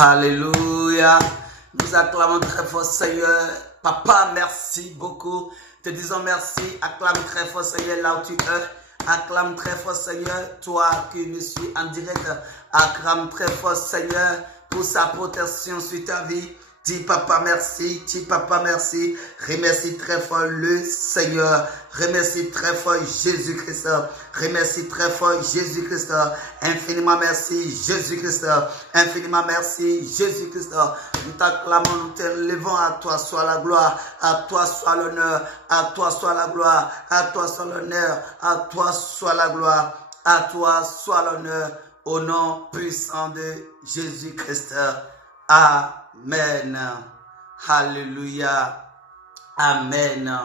Alléluia. Nous acclamons très fort, Seigneur. Papa, merci beaucoup. Te disons merci. Acclame très fort, Seigneur, là où tu es. Acclame très fort, Seigneur. Toi qui me suis en direct. Acclame très fort, Seigneur, pour sa protection sur ta vie. Dis papa merci, dis papa merci. Remercie très fort le Seigneur. Remercie très fort Jésus-Christ. Remercie très fort Jésus-Christ. Infiniment merci Jésus-Christ. Infiniment merci Jésus-Christ. Nous t'acclamons, nous t'élevons. À toi soit la gloire. À toi soit l'honneur. À toi soit la gloire. À toi soit l'honneur. À toi soit la gloire. À toi soit l'honneur. Au nom puissant de Jésus-Christ. Amen. Alléluia. Amen.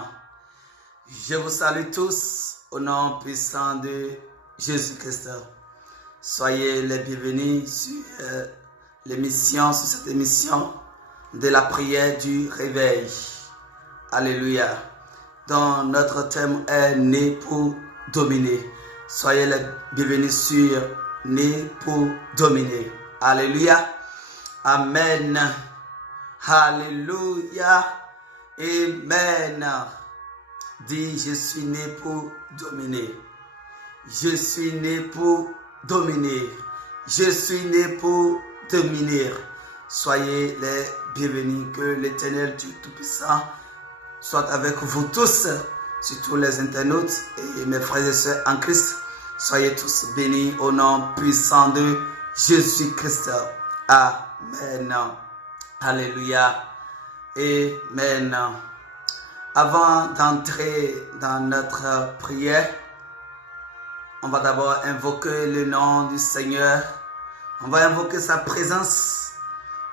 Je vous salue tous au nom puissant de Jésus-Christ. Soyez les bienvenus sur l'émission, sur cette émission de la prière du réveil. Alléluia. Dont notre thème est né pour dominer. Soyez les bienvenus sur né pour dominer. Alléluia. Amen. Alléluia. Amen. Dis, je suis né pour dominer. Je suis né pour dominer. Je suis né pour dominer. Soyez les bienvenus. Que l'Éternel Dieu Tout-Puissant soit avec vous tous, surtout les internautes et mes frères et sœurs en Christ. Soyez tous bénis au nom puissant de Jésus-Christ. Amen. Alléluia. Amen. Avant d'entrer dans notre prière, on va d'abord invoquer le nom du Seigneur. On va invoquer sa présence.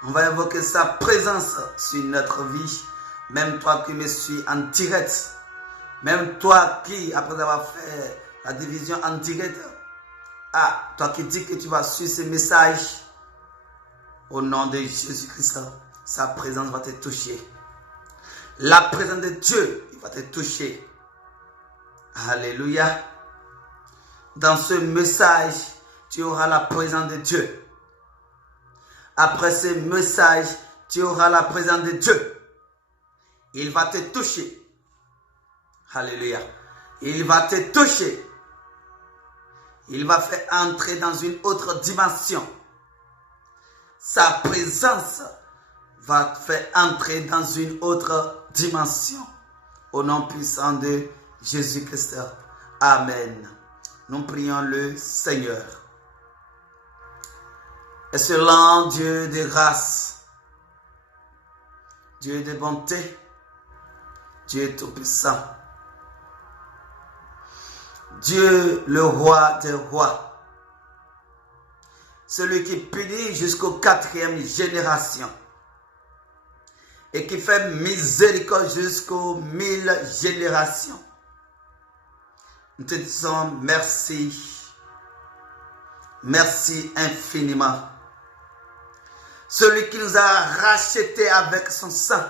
On va invoquer sa présence sur notre vie. Même toi qui me suis en direct. Même toi qui, après avoir fait la division en direct, toi qui dis que tu vas suivre ce message, au nom de Jésus-Christ, sa présence va te toucher. La présence de Dieu, il va te toucher. Alléluia. Dans ce message, tu auras la présence de Dieu. Après ce message, tu auras la présence de Dieu. Il va te toucher. Alléluia. Il va te toucher. Il va faire entrer dans une autre dimension. Sa présence va te faire entrer dans une autre dimension. Au nom puissant de Jésus-Christ. Amen. Nous prions le Seigneur. Excellent Dieu de grâce, Dieu de bonté, Dieu tout-puissant, Dieu le roi des rois, celui qui punit jusqu'aux 4e génération et qui fait miséricorde jusqu'aux 1000 générations. Nous te disons merci, merci infiniment. Celui qui nous a rachetés avec son sang.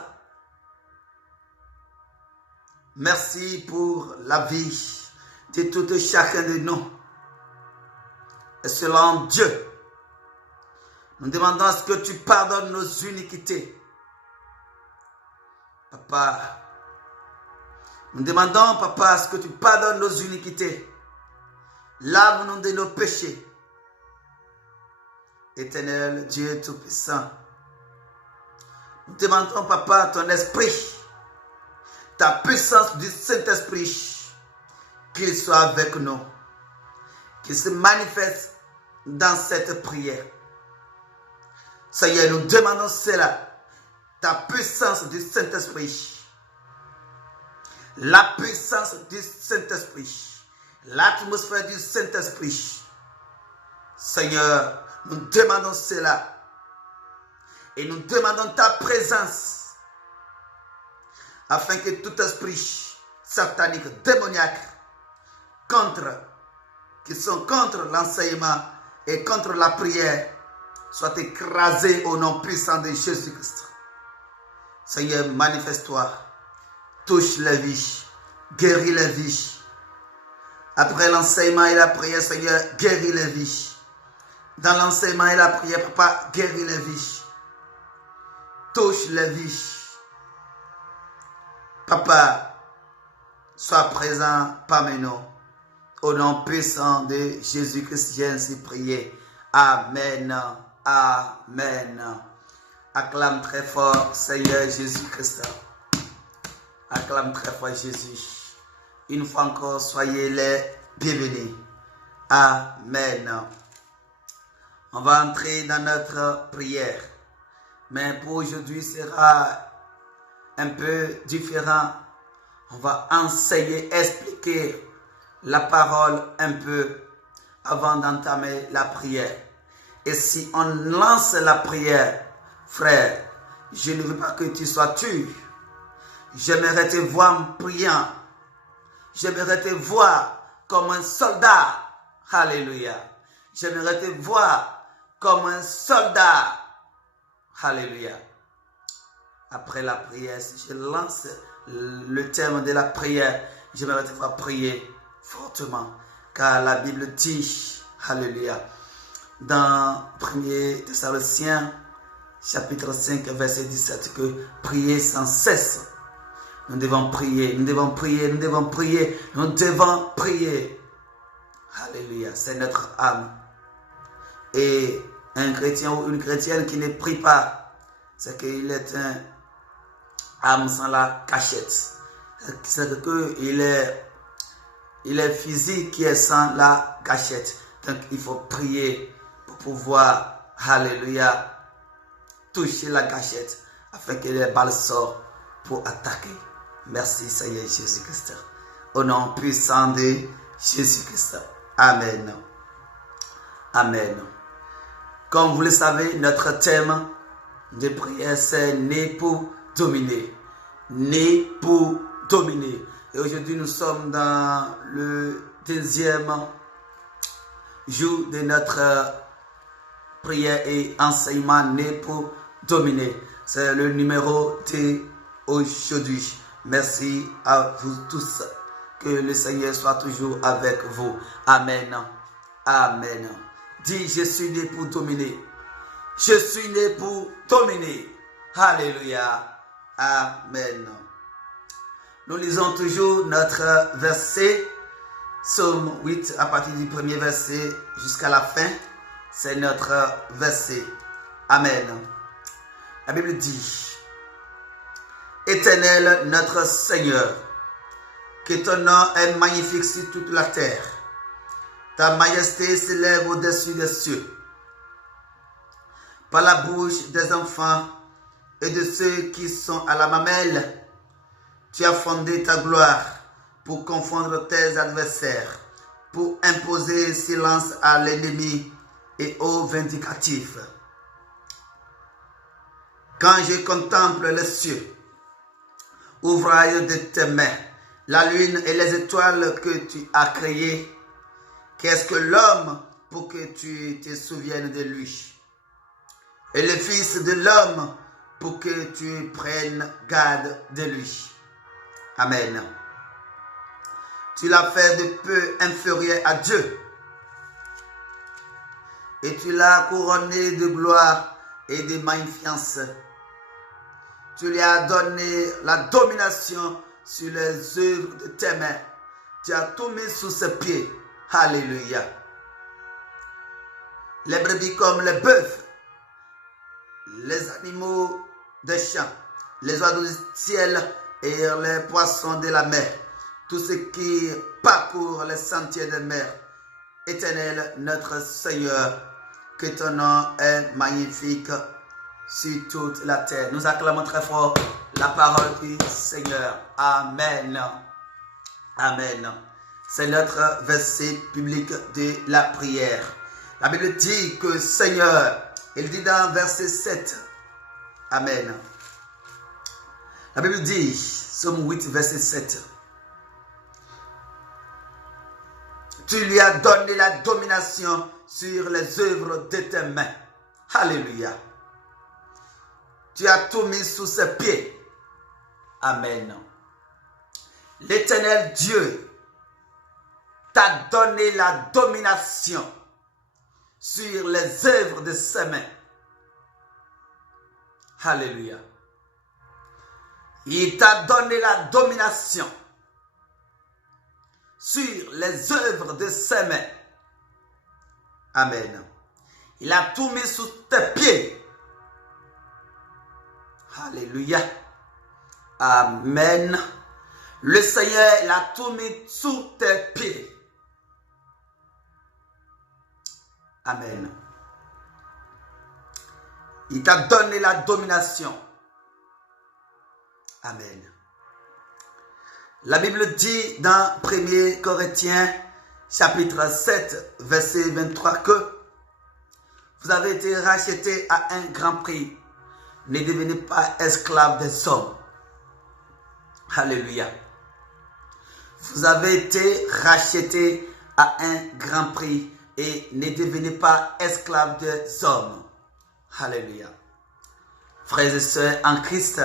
Merci pour la vie de tout et chacun de nous. Excellent Dieu, nous demandons à ce que tu pardonnes nos iniquités. Papa, nous demandons, Papa, à ce que tu pardonnes nos iniquités. Lave-nous de nos péchés. Éternel Dieu Tout-Puissant, nous demandons, Papa, ton esprit, ta puissance du Saint-Esprit, qu'il soit avec nous, qu'il se manifeste dans cette prière. Seigneur, nous demandons cela, ta puissance du Saint-Esprit, la puissance du Saint-Esprit, l'atmosphère du Saint-Esprit. Seigneur, nous demandons cela et nous demandons ta présence afin que tout esprit satanique, démoniaque, qui sont contre l'enseignement et contre la prière, soit écrasé au nom puissant de Jésus-Christ. Seigneur, manifeste-toi, touche les vies, guéris les vies. Après l'enseignement et la prière, Seigneur, guéris les vies. dans l'enseignement et la prière, papa, guéris les vies. Touche les vies. Papa, sois présent parmi nous. Au nom puissant de Jésus-Christ, j'ai ainsi prié. Amen. Amen. Acclame très fort, Seigneur Jésus-Christ. Acclame très fort Jésus. Une fois encore, soyez les bienvenus. Amen. On va entrer dans notre prière. Mais pour aujourd'hui, sera un peu différent. On va enseigner, expliquer la parole un peu avant d'entamer la prière. Et si on lance la prière, frère, je ne veux pas que tu sois tué. J'aimerais te voir priant. J'aimerais te voir comme un soldat. Alléluia. J'aimerais te voir comme un soldat. Alléluia. Après la prière, si je lance le thème de la prière, j'aimerais te voir prier fortement. Car la Bible dit, alléluia, dans 1 Thessaloniciens, chapitre 5, verset 17, que prier sans cesse. Nous devons prier, nous devons prier, nous devons prier, nous devons prier. Alléluia, c'est notre âme. Et un chrétien ou une chrétienne qui ne prie pas, c'est qu'il est un âme sans la cachette. C'est qu'il est physique qui est sans la cachette. Donc il faut prier pour pouvoir, alléluia, toucher la cachette afin que les balles sortent pour attaquer. Merci Seigneur Jésus-Christ. Au nom puissant de Jésus-Christ. Amen. Amen. Comme vous le savez, notre thème de prière, c'est né pour dominer. Né pour dominer. Et aujourd'hui, nous sommes dans le deuxième jour de notre prière et enseignement né pour dominer. C'est le numéro de aujourd'hui. Merci à vous tous. Que le Seigneur soit toujours avec vous. Amen. Amen. Dis, je suis né pour dominer. Je suis né pour dominer. Alléluia. Amen. Nous lisons toujours notre verset, Psaume 8, à partir du premier verset jusqu'à la fin. C'est notre verset. Amen. La Bible dit, Éternel, notre Seigneur, que ton nom est magnifique sur toute la terre. Ta majesté s'élève au-dessus des cieux. Par la bouche des enfants et de ceux qui sont à la mamelle, tu as fondé ta gloire pour confondre tes adversaires, pour imposer silence à l'ennemi et aux vindicatifs. Quand je contemple les cieux, ouvrage de tes mains, la lune et les étoiles que tu as créées, qu'est-ce que l'homme pour que tu te souviennes de lui? Et le Fils de l'homme pour que tu prennes garde de lui. Amen. Tu l'as fait de peu inférieur à Dieu. Et tu l'as couronné de gloire et de magnificence. Tu lui as donné la domination sur les œuvres de tes mains. Tu as tout mis sous ses pieds. Alléluia. Les brebis comme les bœufs, les animaux des champs, les oiseaux du ciel et les poissons de la mer, tout ce qui parcourt les sentiers de mer. Éternel, notre Seigneur, que ton nom est magnifique sur toute la terre. Nous acclamons très fort la parole du Seigneur. Amen. Amen. C'est notre verset public de la prière. La Bible dit que Seigneur, il dit dans verset 7. Amen. La Bible dit, Psaume 8, verset 7. Tu lui as donné la domination sur les œuvres de tes mains. Alléluia. Tu as tout mis sous ses pieds. Amen. L'Éternel Dieu t'a donné la domination sur les œuvres de ses mains. Alléluia. Il t'a donné la domination sur les œuvres de ses mains. Amen. Il a tout mis sous tes pieds. Alléluia. Amen. Le Seigneur l'a tout mis sous tes pieds. Amen. Il t'a donné la domination. Amen. La Bible dit dans 1 Corinthiens chapitre 7 verset 23 que vous avez été rachetés à un grand prix. Ne devenez pas esclaves des hommes. Alléluia. Vous avez été rachetés à un grand prix et ne devenez pas esclaves des hommes. Alléluia. Frères et sœurs en Christ,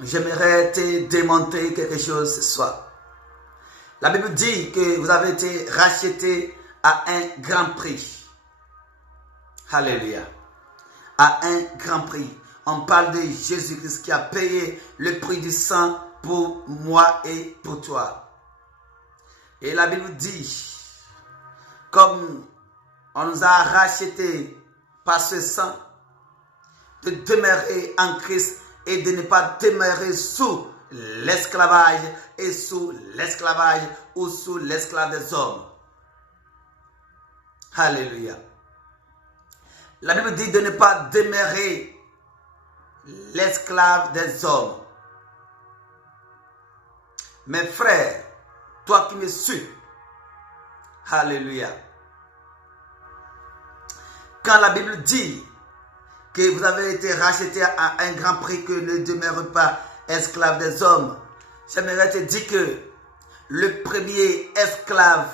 j'aimerais te démontrer quelque chose ce soir. La Bible dit que vous avez été rachetés à un grand prix. Alléluia. À un grand prix. On parle de Jésus-Christ qui a payé le prix du sang pour moi et pour toi. Et la Bible dit, comme on nous a rachetés par ce sang, de demeurer en Christ et de ne pas demeurer sous l'esclavage et sous l'esclavage ou sous l'esclave des hommes. Alléluia. La Bible dit de ne pas demeurer l'esclave des hommes. Mes frères, toi qui me suis, alléluia. Quand la Bible dit que vous avez été rachetés à un grand prix, que ne demeure pas esclave des hommes, j'aimerais te dire que le premier esclave,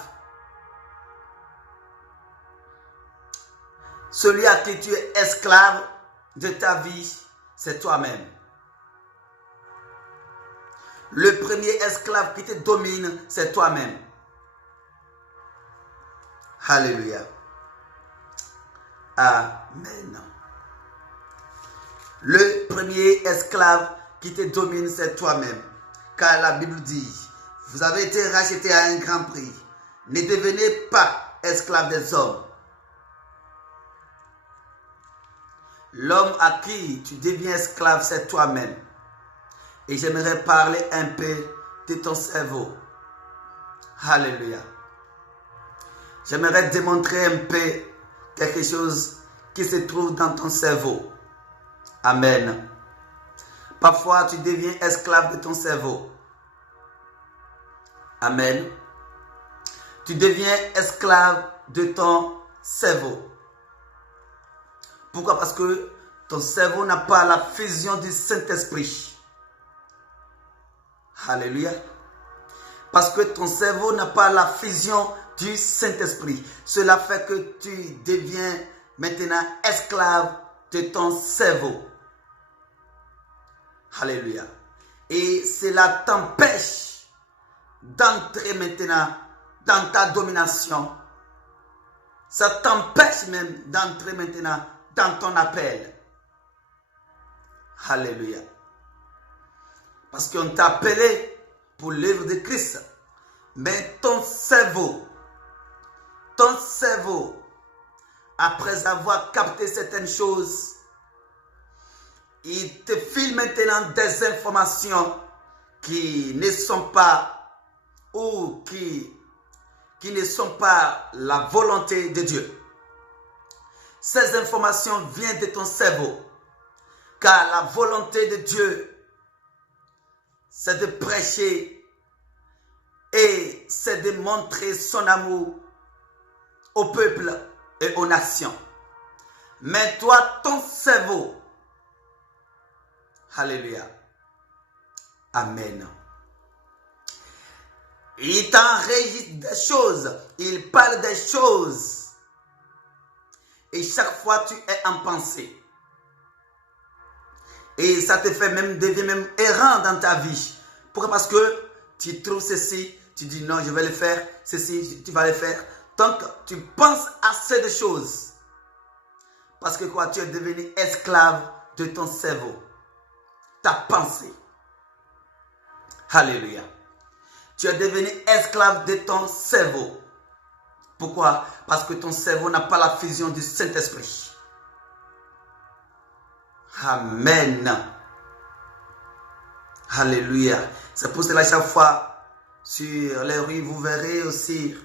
celui à qui tu es esclave de ta vie, c'est toi-même. Le premier esclave qui te domine, c'est toi-même. Alléluia. Amen. Le premier esclave qui te domine, c'est toi-même. Car la Bible dit, vous avez été rachetés à un grand prix. Ne devenez pas esclaves des hommes. L'homme à qui tu deviens esclave, c'est toi-même. Et j'aimerais parler un peu de ton cerveau. Alléluia. J'aimerais démontrer un peu quelque chose qui se trouve dans ton cerveau. Amen. Parfois, tu deviens esclave de ton cerveau. Amen. Tu deviens esclave de ton cerveau. Pourquoi? Parce que ton cerveau n'a pas la fusion du Saint-Esprit. Alléluia. Parce que ton cerveau n'a pas la fusion du Saint-Esprit. Cela fait que tu deviens maintenant esclave de ton cerveau. Alléluia. Et cela t'empêche d'entrer maintenant dans ta domination. Ça t'empêche même d'entrer maintenant dans ton appel. Alléluia. Parce qu'on t'a appelé pour l'œuvre de Christ. Mais ton cerveau, après avoir capté certaines choses, il te file maintenant des informations qui ne sont pas ou qui ne sont pas la volonté de Dieu. Ces informations viennent de ton cerveau. Car la volonté de Dieu, c'est de prêcher et c'est de montrer son amour au peuple et aux nations. Mais toi, ton cerveau, alléluia, amen. Il t'enregistre des choses, il parle des choses. Et chaque fois, tu es en pensée. Et ça te fait même, devient même errant dans ta vie. Pourquoi? Parce que tu trouves ceci, tu dis non, je vais le faire, ceci, tu vas le faire. Donc, tu penses assez de choses. Parce que quoi? Tu es devenu esclave de ton cerveau. Ta pensée. Alléluia. Tu es devenu esclave de ton cerveau. Pourquoi? Parce que ton cerveau n'a pas la fusion du Saint-Esprit. Amen. Alléluia. C'est pour cela chaque fois sur les rues, vous verrez aussi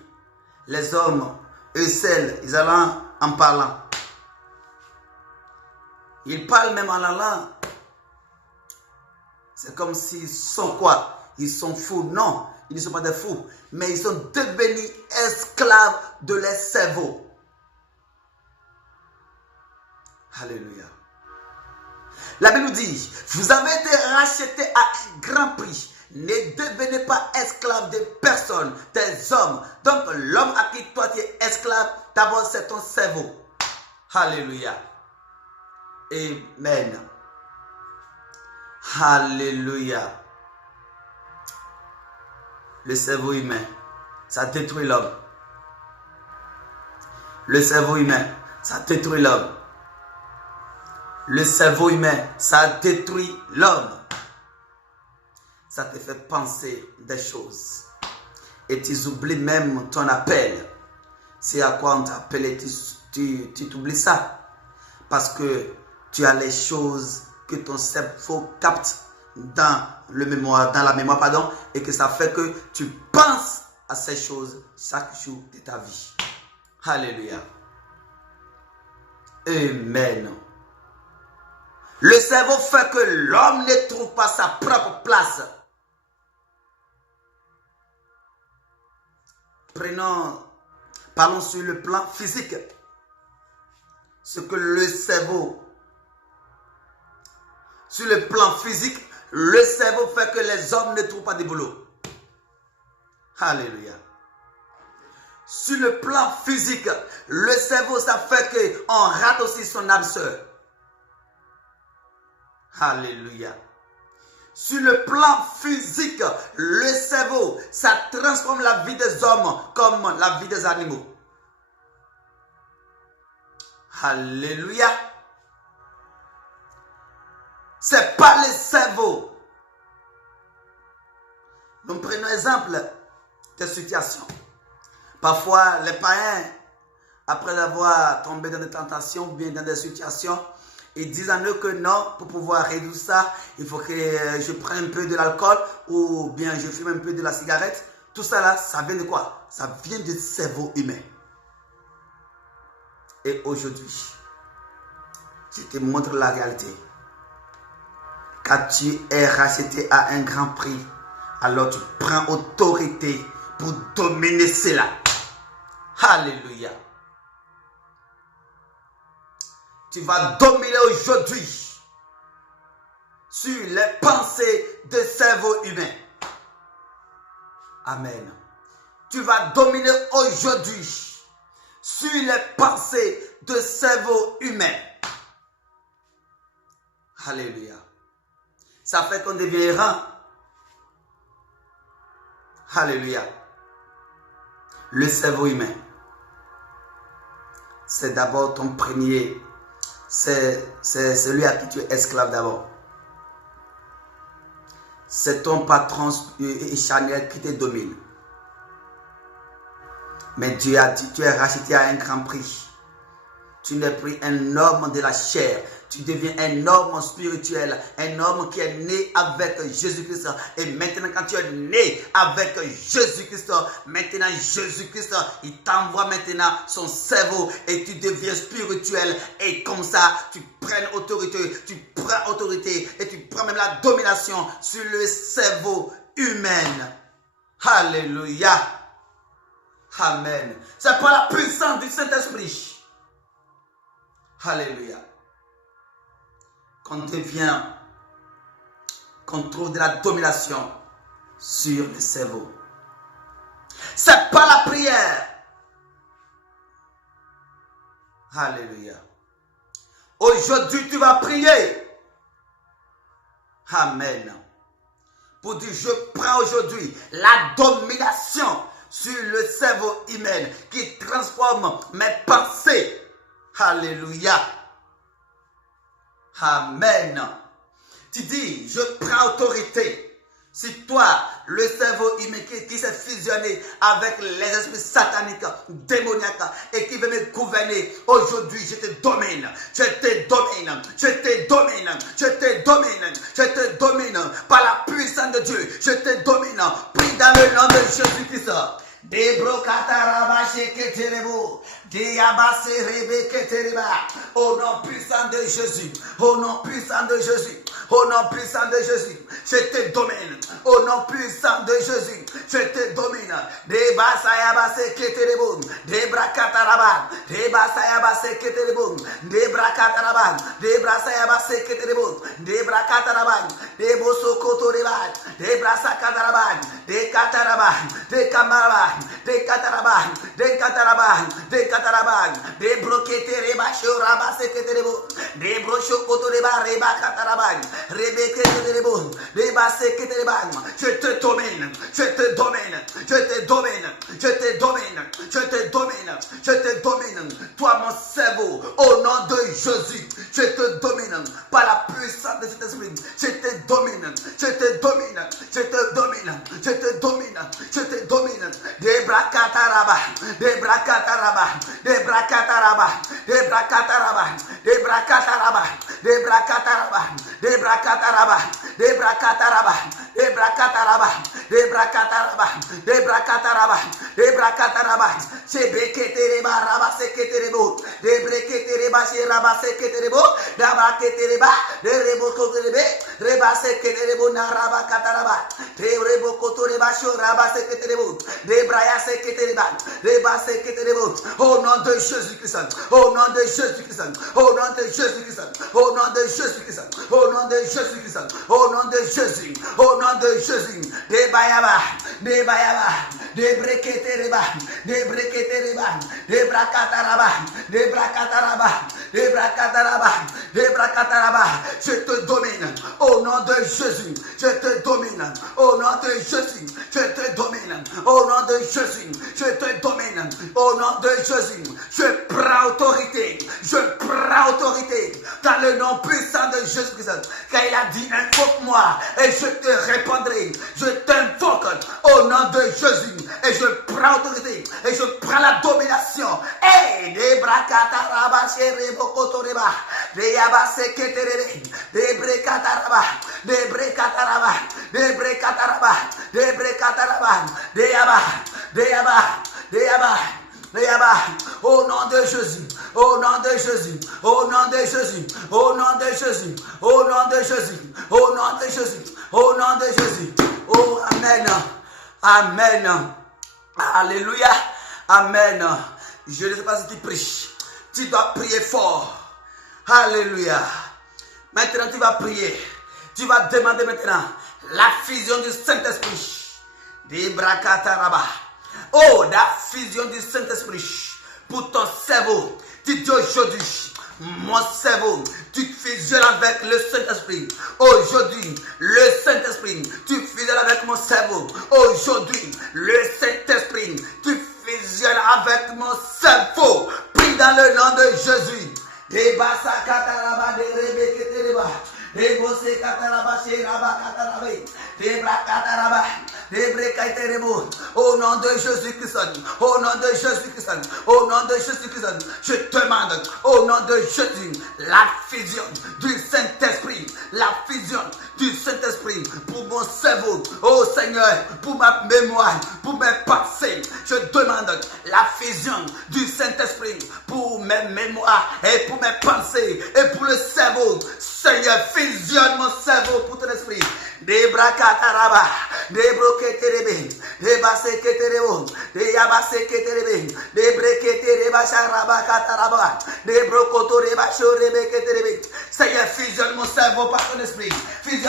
les hommes, eux seuls, ils allent en parlant. Ils parlent même en allant. C'est comme s'ils sont quoi? Ils sont fous. Non, ils ne sont pas des fous. Mais ils sont devenus esclaves de leur cerveau. Alléluia. La Bible dit, vous avez été rachetés à un grand prix. Ne devenez pas esclaves de personne, des hommes. Donc l'homme à qui toi tu es esclave, d'abord c'est ton cerveau. Alléluia. Amen. Alléluia. Le cerveau humain, ça détruit l'homme. Le cerveau humain, ça détruit l'homme. Le cerveau humain, ça détruit l'homme. Ça te fait penser des choses. Et tu oublies même ton appel. C'est à quoi on t'a appelé, tu t'oublies ça. Parce que tu as les choses que ton cerveau capte dans la mémoire, pardon, et que ça fait que tu penses à ces choses chaque jour de ta vie. Alléluia. Amen. Le cerveau fait que l'homme ne trouve pas sa propre place. Parlons sur le plan physique. Ce que le cerveau, sur le plan physique, le cerveau fait que les hommes ne trouvent pas de boulot. Alléluia. Sur le plan physique, le cerveau, ça fait qu'on rate aussi son âme sœur. Alléluia. Sur le plan physique, le cerveau, ça transforme la vie des hommes comme la vie des animaux. Alléluia. C'est pas le cerveau. Nous prenons exemple de situations. Parfois, les païens, après avoir tombé dans des tentations ou bien dans des situations, ils disent à eux que non, pour pouvoir réduire ça, il faut que je prenne un peu de l'alcool ou bien je fume un peu de la cigarette. Tout ça là, ça vient de quoi? Ça vient du cerveau humain. Et aujourd'hui, je te montre la réalité. Quand tu es racheté à un grand prix, alors tu prends autorité pour dominer cela. Alléluia. Tu vas dominer aujourd'hui sur les pensées de cerveau humain. Amen. Tu vas dominer aujourd'hui sur les pensées de cerveau humain. Alléluia. Ça fait qu'on devient errant. Alléluia. Le cerveau humain, c'est d'abord ton premier, c'est celui à qui tu es esclave d'abord. C'est ton patron charnel qui te domine. Mais Dieu a dit, tu es racheté à un grand prix. Tu n'es plus un homme de la chair. Tu deviens un homme spirituel, un homme qui est né avec Jésus-Christ. Et maintenant, quand tu es né avec Jésus-Christ, maintenant Jésus-Christ, il t'envoie maintenant son cerveau et tu deviens spirituel. Et comme ça, tu prends autorité et tu prends même la domination sur le cerveau humain. Alléluia. Amen. C'est par la puissance du Saint-Esprit. Alléluia. Qu'on trouve de la domination sur le cerveau. C'est pas la prière. Alléluia. Aujourd'hui, tu vas prier. Amen. Pour dire, je prends aujourd'hui la domination sur le cerveau humain, qui transforme mes pensées. Alléluia. Amen. Tu dis, je prends autorité. Si toi, le cerveau humain qui s'est fusionné avec les esprits sataniques, démoniaques et qui veut me gouverner, aujourd'hui je te domine, je te domine, je te domine, je te domine, je te domine par la puissance de Dieu, je te domine, prie dans le nom de Jésus-Christ. Au nom puissant de Jésus, au nom puissant de Jésus, au nom puissant de Jésus, je te domine. Au nom puissant de Jésus, je te domine. Debasayabase keterebo, debrakataraba, debasayabase keterebo, debrakataraba, debrasayabase keterebo, debrakataraban, debosokotoreba, debrasakataraba, dekataraba, dekamara, dekataraban, dekataraban, dekataraban, debroketereba shorabase keterebo, debrochokotoreba rebakataraban, rebeketerebo, debase ketereba. Je te domine, je te domine, je te domine, je te domine, je te domine, je te domine. Toi mon cerveau, au nom de Jésus, je te domine par la puissance de cet esprit. Je te domine, je te domine, je te domine, je te domine, je te domine. Debrakataraba, debrakataraba, debrakataraba, debrakataraba, debrakataraba, debrakataraba, debrakataraba, debrakataraba, debrakataraba, debrakataraba, debrakataraba, debrakataraba, sebeketereba rabaseketerebo, debreketereba sherabaseketerebo, dabaketereba, derebokoterebe, rebaseketerebo narabakataraba, derebokotoreba shorabaseketerebo, debrayaseketereba, rebaseketerebo. Au nom de Jésus-Christ, au nom de Jésus-Christ, au nom de Jésus-Christ, au nom de Jésus-Christ, au nom de Jésus-Christ, au nom de Jésus, au nom de Jésus, de Bayaba, de Bayaba, de Breketereba, de Breketereba, de Brakataraba, de Brakataraba, de Brakataraba, de Brakataraba. Je te domine au nom de Jésus, je te domine au nom de Jésus, je te domine au nom de Jésus, je te domine au nom de Jésus. Je prends autorité, je prends autorité dans le nom puissant de Jésus-Christ, car il a dit invoque-moi et je te répondrai. Je t'invoque au nom de Jésus et je prends autorité et je prends la domination. Et de brakataraba sherebokotoreba, de yabaseketerebe, de brekataraba, de brekataraba, de brekataraba, de brekataraba, de yaba, de yaba, de yaba. Au nom de Jésus, au nom de Jésus, au nom de Jésus, au nom de Jésus, au nom de Jésus, au nom de Jésus, au nom de Jésus. Oh, amen, amen, alléluia, amen. Je ne sais pas si tu prêches, tu dois prier fort, alléluia. Maintenant tu vas prier, tu vas demander maintenant la fusion du Saint-Esprit, des brakataraba. Oh, la fusion du Saint-Esprit pour ton cerveau. Tu dis aujourd'hui, mon cerveau, tu fusionnes avec le Saint-Esprit. Aujourd'hui, le Saint-Esprit, tu fusionnes avec mon cerveau. Aujourd'hui, le Saint-Esprit, tu fusionnes avec mon cerveau. Prie dans le nom de Jésus. Au nom de Jésus-Christ, au nom de Jésus-Christ, au nom de Jésus-Christ, je demande au nom de Jésus la fusion du Saint-Esprit, la fusion du Saint-Esprit pour mon cerveau, oh Seigneur, pour ma mémoire, pour mes pensées. Je demande la fusion du Saint-Esprit pour mes mémoires et pour mes pensées et pour le cerveau. Seigneur, fusionne mon cerveau pour ton esprit. Debrakataraba, debroketerebe, debaseketerebo, deyabaseketerebe, debreketereba sharabakataraba, debrokotoreba shorebeketerebe. Seigneur, fusionne mon cerveau par ton esprit. Fusionne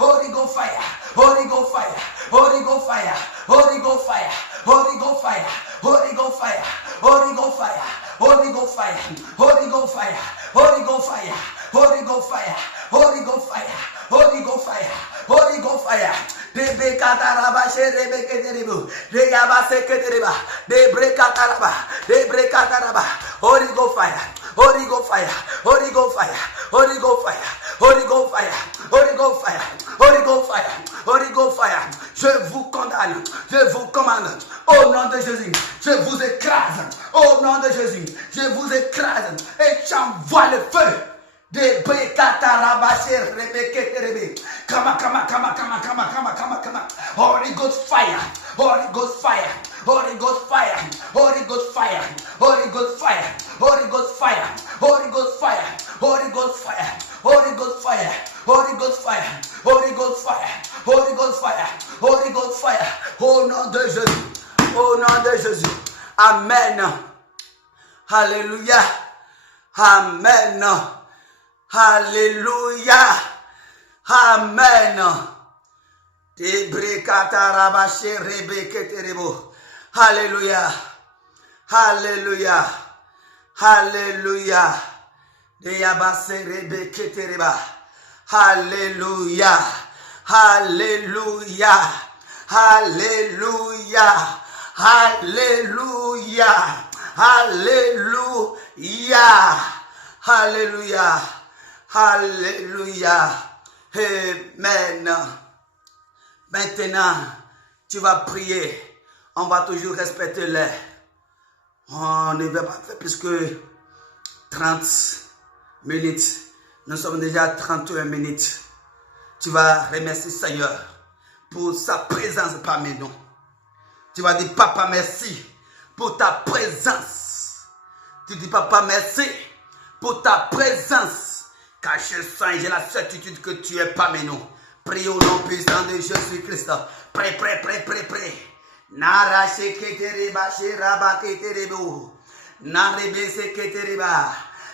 Holy Ghost fire, Holy Ghost fire, Holy Ghost fire, Holy Ghost fire, Holy Ghost fire, Holy Ghost fire, Holy Ghost fire, Holy Ghost fire, Holy Ghost fire, Holy Ghost fire, Holy Ghost fire, Holy Ghost fire, Holy Ghost fire, Holy Ghost fire. De kataraba sherebe keteribu, de yabase keteriba, de brekataraba, de brekataraba. Holy Ghost fire, Holy Ghost fire, Holy Ghost fire, Holy Ghost fire, Holy Ghost fire, Holy Ghost fire, Holy Ghost fire, Holy Ghost fire. Je vous condamne, je vous commande, au nom de Jésus, je vous écrase, au nom de Jésus, je vous écrase et j'envoie le feu. De brekatarabashe rebeketerebe. Kama. Holy Ghost fire, Holy Ghost fire, Holy Ghost fire, Holy Ghost fire, Holy Ghost fire, Holy Ghost fire, Holy Ghost fire, Holy Ghost fire, Holy Ghost fire, Holy Ghost fire, Holy Ghost fire, Holy Ghost fire, Holy Ghost fire. Au nom de Jésus, au nom de Jésus. Amen. Alléluia. Amen. Alléluia. Amen. Alléluia. Alléluia. Alléluia. Alléluia. Alléluia. Alléluia. Alléluia. Alléluia. Alléluia. Alléluia. Amen. Maintenant, tu vas prier. On va toujours respecter l'heure. On ne va pas faire plus que 30 minutes. Nous sommes déjà à 31 minutes. Tu vas remercier Seigneur pour sa présence parmi nous. Tu vas dire, Papa, merci pour ta présence. Tu dis, Papa, merci pour ta présence. Car je sens et j'ai la certitude que tu es parmi nous. Prie au nom puissant de Jésus-Christ. Prie. Nara sheketeriba shiraba keteribu. Narebe seketeriba.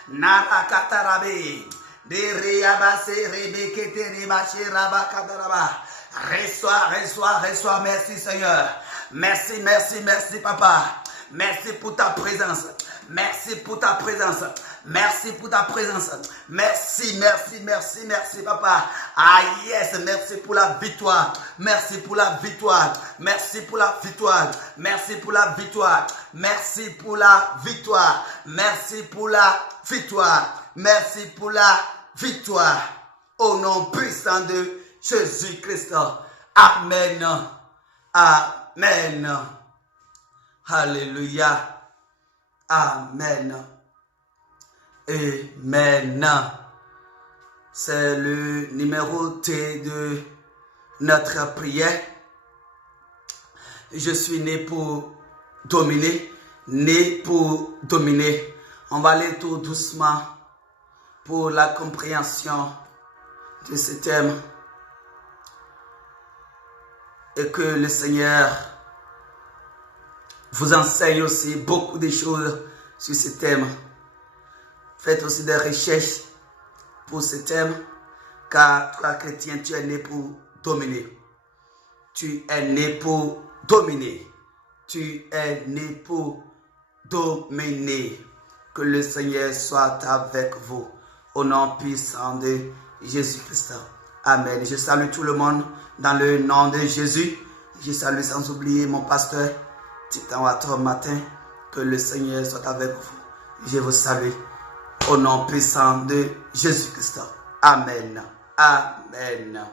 Nara katarabe. De reabase rebe keteriba shiraba kataraba. Reçois. Merci Seigneur. Merci Papa. Merci pour ta présence. Merci pour ta présence. Merci pour ta présence. Merci Papa. Ah yes, merci pour la victoire. Merci pour la victoire. Merci pour la victoire. Merci pour la victoire. Merci pour la victoire. Merci pour la victoire. Merci pour la victoire. Au nom puissant de Jésus-Christ. Amen. Amen. Alléluia. Amen. Amen. C'est le numéro T de notre prière. Je suis né pour dominer. Né pour dominer. On va aller tout doucement pour la compréhension de ce thème. Et que le Seigneur vous enseigne aussi beaucoup de choses sur ce thème. Faites aussi des recherches pour ce thème, car toi, chrétien, tu es né pour dominer. Tu es né pour dominer. Tu es né pour dominer. Que le Seigneur soit avec vous. Au nom puissant de Jésus-Christ. Amen. Je salue tout le monde dans le nom de Jésus. Je salue sans oublier mon pasteur Titan Water matin. Que le Seigneur soit avec vous. Je vous salue. Au nom puissant de Jésus-Christ. Amen. Amen.